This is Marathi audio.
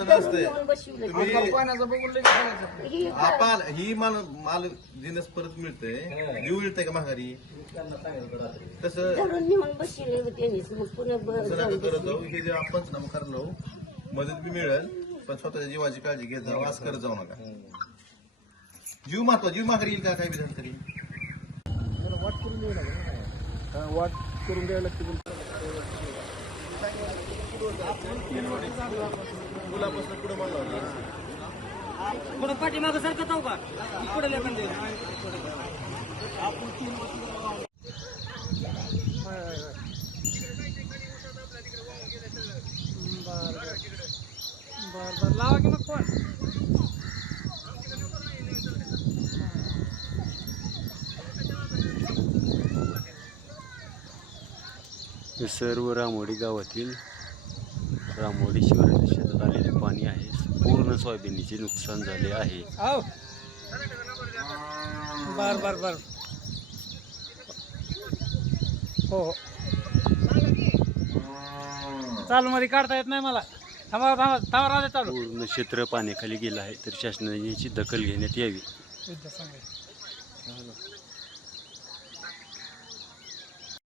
नसते बसवलं तुम्ही पाण्याचं बघून लगेच करायचं. ही आपण ही माल जिनस परत मिळतंय जीव मिळतंय का महागारी तसं धरून नेऊन बसले त्यांनीच मग पुन्हा तसं नका करत जाऊ हे जे आपण पंचनामा करलो मदत बी मिळेल पण स्वतःच्या जीवाची काळजी घेत जाऊ असं करत जाऊ नका जीव महत्व जीव महागारी येईल का काही बी झालं तरी त्याला वाट करून द्यावी लागेल ना. वाट करून द्यायला लागते मुलापासून पुढे मला पुढे पाठीमागं सारखं जाऊ का पुढे लेखन बर लावा की मग कोण हे सर्व रामोडी गावातील रामोडी शिवाराच्या शेतात आलेले पाणी आहे. पूर्ण सोयाबीनीचे नुकसान झाले आहे. आओ बर बर बर हो हो चालू मध्ये काढता येत नाही मला थांबा थांबा थांबा राहते चालू पूर्ण क्षेत्र पाण्याखाली गेलं आहे तर शासनाने याची दखल घेण्यात यावी सांगायचं